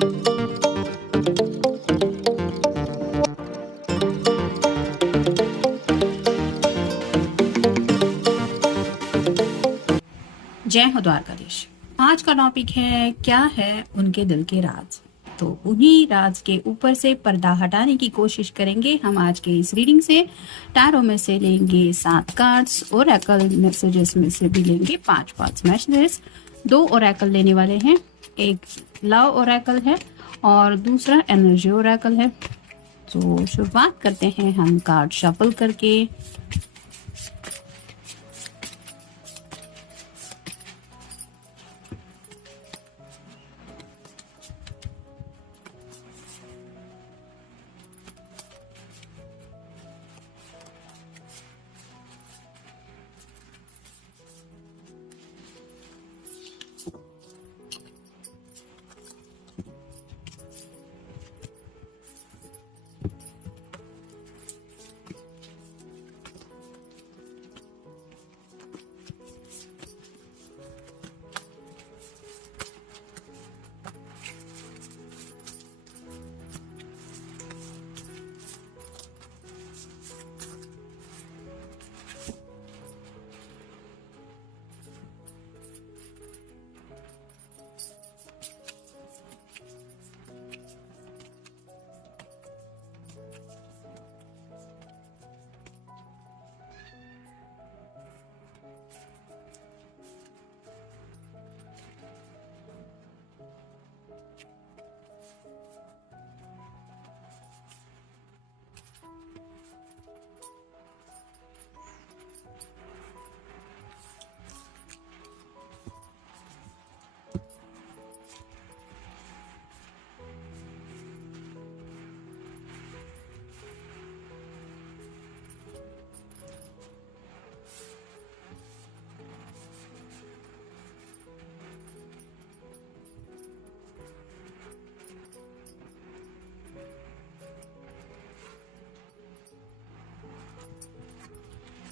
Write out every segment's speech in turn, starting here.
जय हो द्वारकाधीश। आज का टॉपिक है क्या है उनके दिल के राज। तो उन्हीं राज के ऊपर से पर्दा हटाने की कोशिश करेंगे हम आज के इस रीडिंग से। टैरो में से लेंगे 7 कार्ड्स, ओरेकल मैसेजेस में से भी लेंगे 5 मैसेजेस। 2 ओरेकल लेने वाले हैं, एक लव ओरेकल है और दूसरा एनर्जी ओरेकल है। तो शुरुआत करते हैं हम कार्ड शफल करके।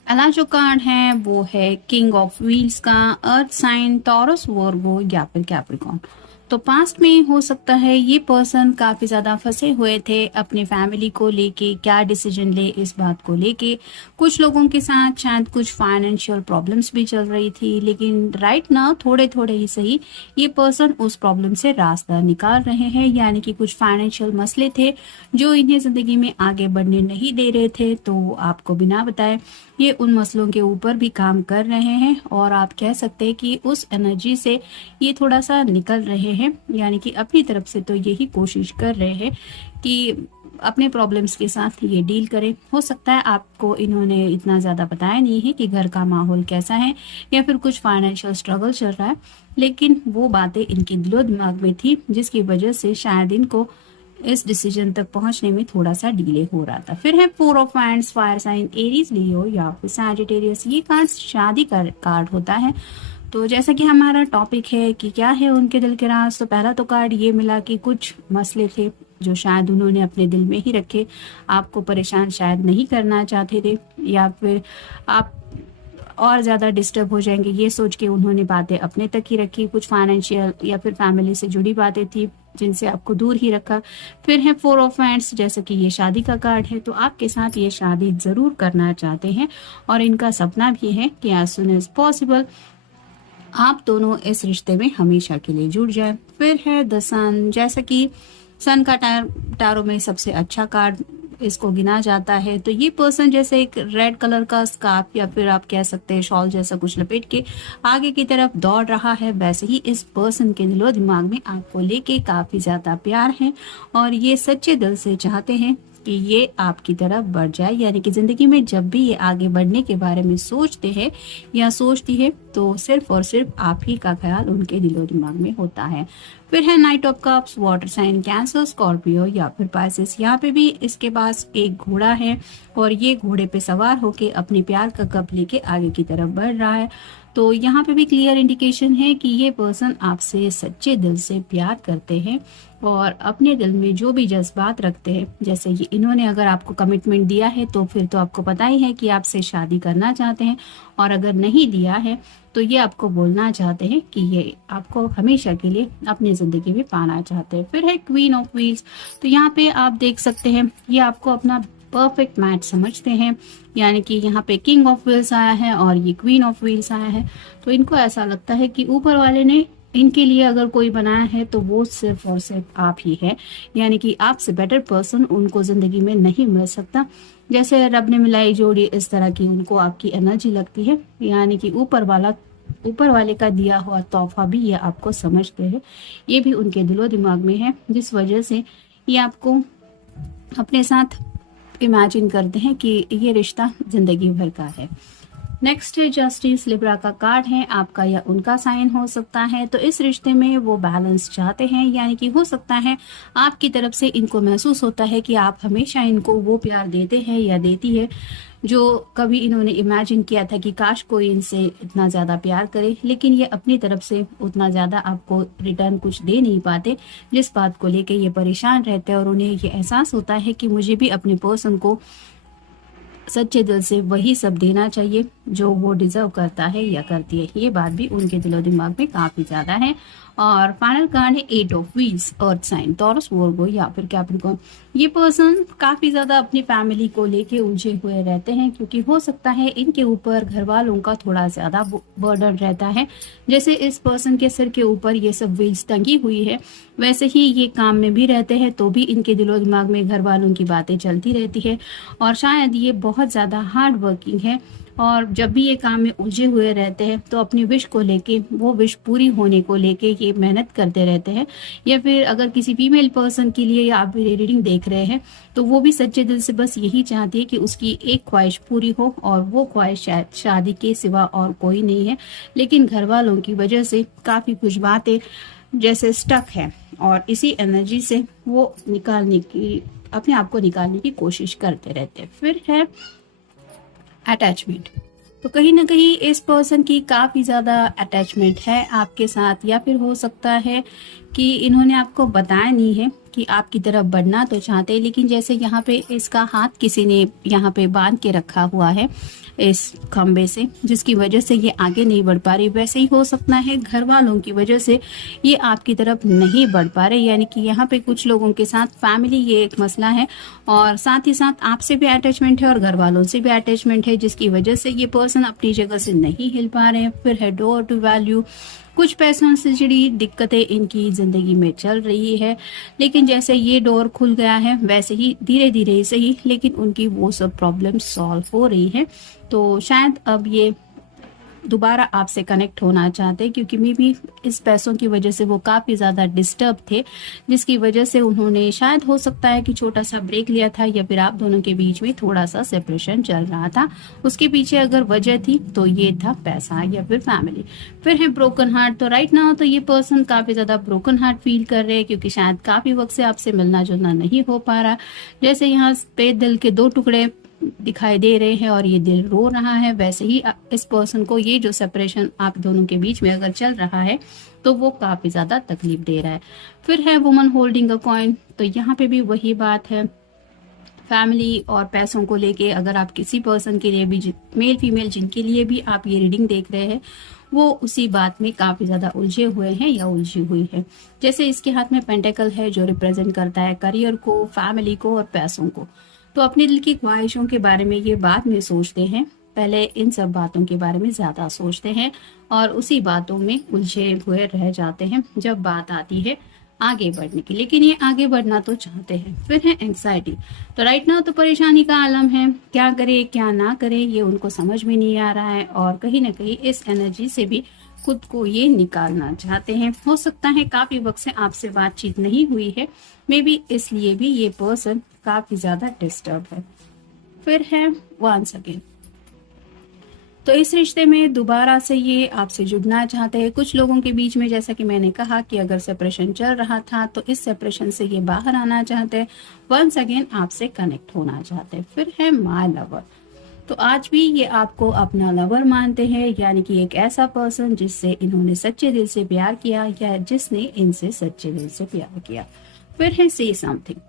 पहला जो कार्ड है वो है किंग ऑफ व्हील्स का, अर्थ साइन टॉरस वर्गो या फिर कैप्रिकॉर्न। तो पास्ट में हो सकता है ये पर्सन काफी ज्यादा फंसे हुए थे अपनी फैमिली को लेके, क्या डिसीजन ले इस बात को लेके। कुछ लोगों के साथ शायद कुछ फाइनेंशियल प्रॉब्लम्स भी चल रही थी, लेकिन राइट ना थोड़े थोड़े ही सही ये पर्सन उस प्रॉब्लम से रास्ता निकाल रहे हैं। यानी कि कुछ फाइनेंशियल मसले थे जो इन्हें जिंदगी में आगे बढ़ने नहीं दे रहे थे, तो आपको बिना बताए ये उन मसलों के ऊपर भी काम कर रहे हैं और आप कह सकते हैं कि उस एनर्जी से ये थोड़ा सा निकल रहे हैं। यानी कि अपनी तरफ से तो यही कोशिश कर रहे हैं कि अपने प्रॉब्लम्स के साथ ये डील करें। हो सकता है आपको इन्होंने इतना ज्यादा बताया नहीं है कि घर का माहौल कैसा है या फिर कुछ फाइनेंशियल स्ट्रगल चल रहा है, लेकिन वो बातें इनके दिलो दिमाग में थी जिसकी वजह से शायद इनको इस डिसीजन तक पहुंचने में थोड़ा सा डिले हो रहा था। फिर है 4 of wands, fire sign Aries, Leo या फिर सैजिटेरियस। ये कार्ड शादी का कार्ड होता है। तो जैसा कि हमारा टॉपिक है कि क्या है उनके दिल के राज, तो पहला तो कार्ड ये मिला कि कुछ मसले थे जो शायद उन्होंने अपने दिल में ही रखे, आपको परेशान शायद नहीं करना चाहते थे, या फिर आप और ज़्यादा डिस्टर्ब हो जाएंगे ये सोच के उन्होंने बातें अपने तक ही रखी। कुछ फाइनेंशियल या फिर फैमिली से जुड़ी बातें थी जिनसे आपको दूर ही रखा। फिर है 4 ऑफ वांड्स, जैसे कि ये शादी का कार्ड है, तो आपके साथ ये शादी ज़रूर करना चाहते हैं और इनका सपना भी है कि एज सुन एज पॉसिबल आप दोनों इस रिश्ते में हमेशा के लिए जुड़ जाए। फिर है द सन, जैसा कि सन का टारो में सबसे अच्छा कार्ड इसको गिना जाता है। तो ये पर्सन जैसे एक रेड कलर का स्कार्फ या फिर आप कह सकते हैं शॉल जैसा कुछ लपेट के आगे की तरफ दौड़ रहा है, वैसे ही इस पर्सन के दिलो दिमाग में आपको लेके काफी ज्यादा प्यार है और ये सच्चे दिल से चाहते हैं कि ये आपकी तरफ बढ़ जाए। यानी कि जिंदगी में जब भी ये आगे बढ़ने के बारे में सोचते हैं या सोचती है तो सिर्फ और सिर्फ आप ही का ख्याल उनके दिलो दिमाग में होता है। फिर है knight of cups, water sign Cancer, Scorpio या फिर पाइसेस। यहाँ पे भी इसके पास एक घोड़ा है और ये घोड़े पे सवार होके अपने प्यार का कप लेके आगे की तरफ बढ़ रहा है। तो यहाँ पे भी क्लियर इंडिकेशन है कि ये पर्सन आपसे सच्चे दिल से प्यार करते हैं और अपने दिल में जो भी जज्बात रखते हैं, जैसे ये इन्होंने अगर आपको कमिटमेंट दिया है तो फिर तो आपको पता ही है कि आपसे शादी करना चाहते हैं, और अगर नहीं दिया है तो ये आपको बोलना चाहते हैं कि ये आपको हमेशा के लिए अपनी जिंदगी में पाना चाहते हैं। फिर है क्वीन ऑफ व्हील्स। तो यहाँ पे आप देख सकते हैं ये आपको अपना परफेक्ट मैच समझते हैं, यानी कि यहाँ पे किंग ऑफ व्हील्स आया है और ये क्वीन ऑफ व्हील्स आया है। तो इनको ऐसा लगता है कि ऊपर वाले ने इनके लिए अगर कोई बनाया है तो वो सिर्फ और सिर्फ आप ही है, यानी कि आपसे बेटर पर्सन उनको जिंदगी में नहीं मिल सकता। जैसे रब ने मिलाई जोड़ी, इस तरह की उनको आपकी एनर्जी लगती है, यानी कि ऊपर वाले का दिया हुआ तोहफा भी ये आपको समझते हैं। ये भी उनके दिलो दिमाग में है, जिस वजह से ये आपको अपने साथ इमेजिन करते हैं कि ये रिश्ता जिंदगी भर का है। नेक्स्ट है जस्टिस। लिब्रा का कार्ड है, आपका या उनका साइन हो सकता है। तो इस रिश्ते में वो बैलेंस चाहते हैं, यानी कि हो सकता है आपकी तरफ से इनको महसूस होता है कि आप हमेशा इनको वो प्यार देते हैं या देती है जो कभी इन्होंने इमेजिन किया था कि काश कोई इनसे इतना ज़्यादा प्यार करे, लेकिन ये अपनी तरफ से उतना ज़्यादा आपको रिटर्न कुछ दे नहीं पाते, जिस बात को लेके ये परेशान रहते हैं और उन्हें ये एहसास होता है कि मुझे भी अपने पर्सन को सच्चे दिल से वही सब देना चाहिए जो वो डिजर्व करता है या करती है। ये बात भी उनके दिलो दिमाग में काफी ज्यादा है। और फाइनल कार्ड है eight of wheels, earth sign, Taurus, Virgo या फिर कैप्रिकॉर्न। ये पर्सन काफी ज्यादा अपनी फैमिली को लेके उलझे हुए रहते हैं, क्योंकि हो सकता है इनके ऊपर घर वालों का थोड़ा ज्यादा बर्डन रहता है। जैसे इस पर्सन के सिर के ऊपर ये सब व्हील्स टंगी हुई है, वैसे ही ये काम में भी रहते हैं तो भी इनके दिलो दिमाग में घर वालों की बातें चलती रहती है। और शायद ये बहुत ज्यादा हार्ड वर्किंग है, और जब भी ये काम में उलझे हुए रहते हैं तो अपनी विश को लेके, वो विश पूरी होने को लेके ये मेहनत करते रहते हैं। या फिर अगर किसी फीमेल पर्सन के लिए आप रीडिंग देख रहे हैं तो वो भी सच्चे दिल से बस यही चाहती है कि उसकी एक ख्वाहिश पूरी हो, और वो ख्वाहिश शायद शादी के सिवा और कोई नहीं है। लेकिन घर वालों की वजह से काफ़ी कुछ बातें जैसे स्टक है, और इसी एनर्जी से वो अपने आप को निकालने की कोशिश करते रहते हैं। फिर है अटैचमेंट। तो कहीं ना कहीं इस पर्सन की काफी ज्यादा अटैचमेंट है आपके साथ, या फिर हो सकता है कि इन्होंने आपको बताया नहीं है कि आपकी तरफ बढ़ना तो चाहते हैं, लेकिन जैसे यहाँ पे इसका हाथ किसी ने यहाँ पे बांध के रखा हुआ है इस खंबे से, जिसकी वजह से ये आगे नहीं बढ़ पा रही। वैसे ही हो सकता है घर वालों की वजह से ये आपकी तरफ नहीं बढ़ पा रहे, यानी कि यहाँ पे कुछ लोगों के साथ फैमिली ये एक मसला है, और साथ ही साथ आपसे भी अटैचमेंट है और घर वालों से भी अटैचमेंट है, जिसकी वजह से ये पर्सन अपनी जगह से नहीं हिल पा रहे हैं। फिर है डोर टू वैल्यू। कुछ पैसों से जुड़ी दिक्कतें इनकी जिंदगी में चल रही है, लेकिन जैसे ये डोर खुल गया है वैसे ही धीरे धीरे ही सही, लेकिन उनकी वो सब प्रॉब्लम सॉल्व हो रही है। तो शायद अब ये दोबारा आपसे कनेक्ट होना चाहते हैं, क्योंकि मे बी इस पैसों की वजह से वो काफ़ी ज़्यादा डिस्टर्ब थे, जिसकी वजह से उन्होंने शायद हो सकता है कि छोटा सा ब्रेक लिया था, या फिर आप दोनों के बीच में थोड़ा सा सेपरेशन चल रहा था। उसके पीछे अगर वजह थी तो ये था पैसा या फिर फैमिली। फिर है ब्रोकन हार्ट। तो राइट नाउ तो ये पर्सन काफ़ी ज़्यादा ब्रोकन हार्ट फील कर रहे हैं, क्योंकि शायद काफ़ी वक्त से आपसे मिलना जुलना नहीं हो पा रहा। जैसे यहाँ पे दिल के दो टुकड़े दिखाई दे रहे हैं और ये दिल रो रहा है, वैसे ही इस पर्सन को ये जो सेपरेशन आप दोनों के बीच में अगर चल रहा है तो वो काफी ज्यादा तकलीफ दे रहा है। फिर है वुमन होल्डिंग अ कॉइन। तो यहाँ पे भी वही बात है, फैमिली और पैसों को लेके अगर आप किसी पर्सन के लिए भी, मेल फीमेल जिनके लिए भी आप ये रीडिंग देख रहे हैं, वो उसी बात में काफी ज्यादा उलझे हुए हैं या उलझी हुई है। जैसे इसके हाथ में पेंटेकल है जो रिप्रेजेंट करता है करियर को, फैमिली को और पैसों को। तो अपने दिल की ख्वाहिशों के बारे में ये बाद में सोचते हैं, पहले इन सब बातों के बारे में ज्यादा सोचते हैं और उसी बातों में उलझे हुए रह जाते हैं जब बात आती है आगे बढ़ने की। लेकिन ये आगे बढ़ना तो चाहते हैं। फिर है एंग्जाइटी। तो राइट नाउ तो परेशानी का आलम है, क्या करे क्या ना करे ये उनको समझ में नहीं आ रहा है, और कहीं ना कहीं इस एनर्जी से भी खुद को ये निकालना चाहते हैं। हो सकता है काफी वक्त से आपसे बातचीत नहीं हुई है, मे बी इसलिए भी ये पर्सन काफी ज्यादा डिस्टर्ब है। फिर है वंस अगेन। तो इस रिश्ते में दोबारा से ये आपसे जुड़ना चाहते हैं। कुछ लोगों के बीच में, जैसा कि मैंने कहा कि अगर सेपरेशन चल रहा था तो इस सेपरेशन से ये बाहर आना चाहते हैं, वंस अगेन आपसे कनेक्ट होना चाहते हैं। फिर है माय लवर। तो आज भी ये आपको अपना लवर मानते हैं, यानी कि एक ऐसा पर्सन जिससे इन्होंने सच्चे दिल से प्यार किया या जिसने इनसे सच्चे दिल से प्यार किया। फिर है से समथिंग।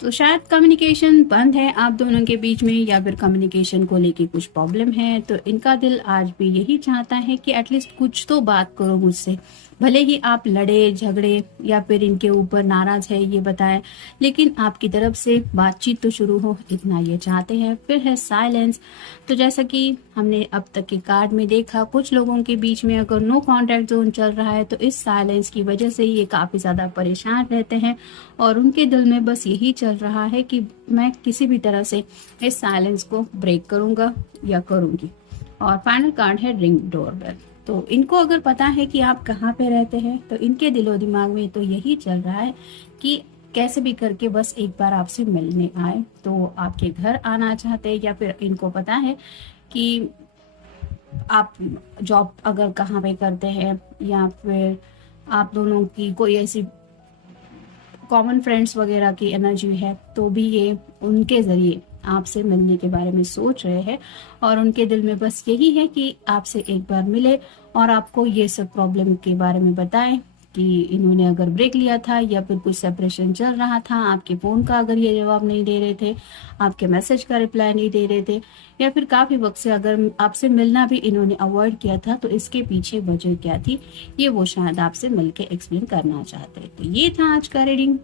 तो शायद कम्युनिकेशन बंद है आप दोनों के बीच में, या फिर कम्युनिकेशन को लेके कुछ प्रॉब्लम है। तो इनका दिल आज भी यही चाहता है कि एटलीस्ट कुछ तो बात करो मुझसे, भले ही आप लड़े झगड़े या फिर इनके ऊपर नाराज है ये बताएं, लेकिन आपकी तरफ से बातचीत तो शुरू हो, इतना ये चाहते हैं। फिर है साइलेंस। तो जैसा कि हमने अब तक के कार्ड में देखा, कुछ लोगों के बीच में अगर नो कॉन्टैक्ट जोन चल रहा है तो इस साइलेंस की वजह से ये काफी ज्यादा परेशान रहते हैं और उनके दिल में बस यही चल रहा है कि मैं किसी भी तरह से इस साइलेंस को ब्रेक करूंगा या करूंगी। और फाइनल कार्ड है रिंग डोरबेल। तो इनको अगर पता है कि आप कहाँ पे रहते हैं तो इनके दिलो दिमाग में तो यही चल रहा है कि कैसे भी करके बस एक बार आपसे मिलने आए। तो आपके घर आना चाहते हैं, या फिर इनको पता है कि आप जॉब अगर कहाँ पे करते हैं, या फिर आप दोनों की कोई ऐसी कॉमन फ्रेंड्स वगैरह की एनर्जी है, तो भी ये उनके जरिए आपसे मिलने के बारे में सोच रहे हैं। और उनके दिल में बस यही है कि आपसे एक बार मिले और आपको ये सब प्रॉब्लम के बारे में बताएं कि इन्होंने अगर ब्रेक लिया था या फिर कुछ सेपरेशन चल रहा था, आपके फ़ोन का अगर ये जवाब नहीं दे रहे थे, आपके मैसेज का रिप्लाई नहीं दे रहे थे, या फिर काफ़ी वक्त से अगर आपसे मिलना भी इन्होंने अवॉइड किया था, तो इसके पीछे वजह क्या थी ये वो शायद आपसे मिलके एक्सप्लेन करना चाहते हैं। तो ये था आज का रीडिंग।